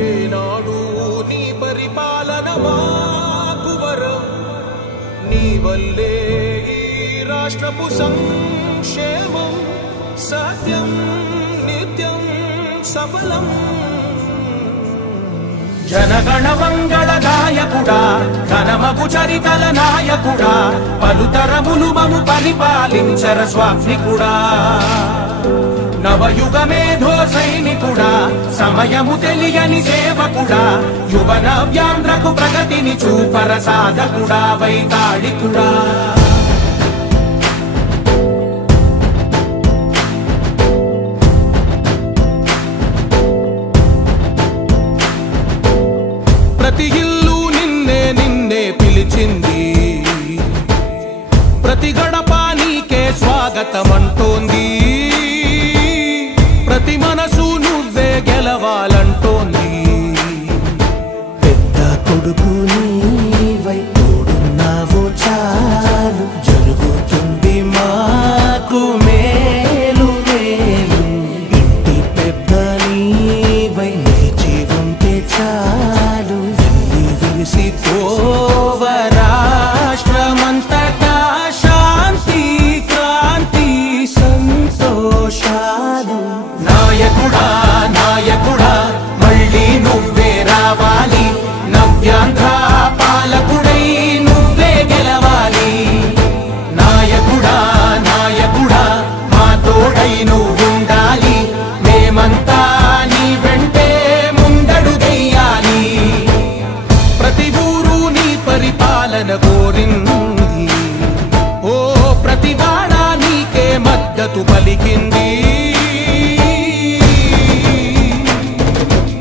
ఏనాడు నీ పరిపాలన మాకు వరం, నీ వల్లే ఈ రాష్ట్రపు సంక్షేమం సత్యం నిత్యం సఫలం. జనగణ మంగళ నాయకుడా, ఘనమగు చరితల నాయకుడా, పలుతరములు మము పరిపాలించర స్వామికుడా. నవయుగ మేధో సైనికుడా, సమయము తెలియని సేవకుడా, యువన వ్యాంధ్రకు ప్రగతిని చూపర సాధకుడా, వైతాళికుడా. ప్రతి ఇల్లు నిన్నే నిన్నే పిలిచింది, ప్రతి గడప నీకే స్వాగతమంటోంది, ప్రతి మనసు నువ్వే గెలవాలంటోంది. పెద్ద కొడుకు నీవై తోడున్నావు చాలు, జరుగుతుంది మాకు మేలు మేలు. ఇంటి పెద్ద నీవై నిలిచి ఉంటే చాలు, వెళ్ళి విరిసి పోవ రాష్ట్రమంతటా శాంతి క్రాంతి సంతోషాలు. నాయకుడా నాయకుడా మళ్ళీ నువ్వే రావాలి, నవ్యాంధ్ర పాలకుడై నువ్వే గెలవాలి. నాయకుడా నాయకుడా మా తోడై నువ్వుండాలి, మేమంతా నీ వెంటే ముందడుగెయ్యాలి. ప్రతి ఊరు నీ పరిపాలన కోరింది, ఓ ప్రతి వాడ నీకే మద్దతు పలికింది.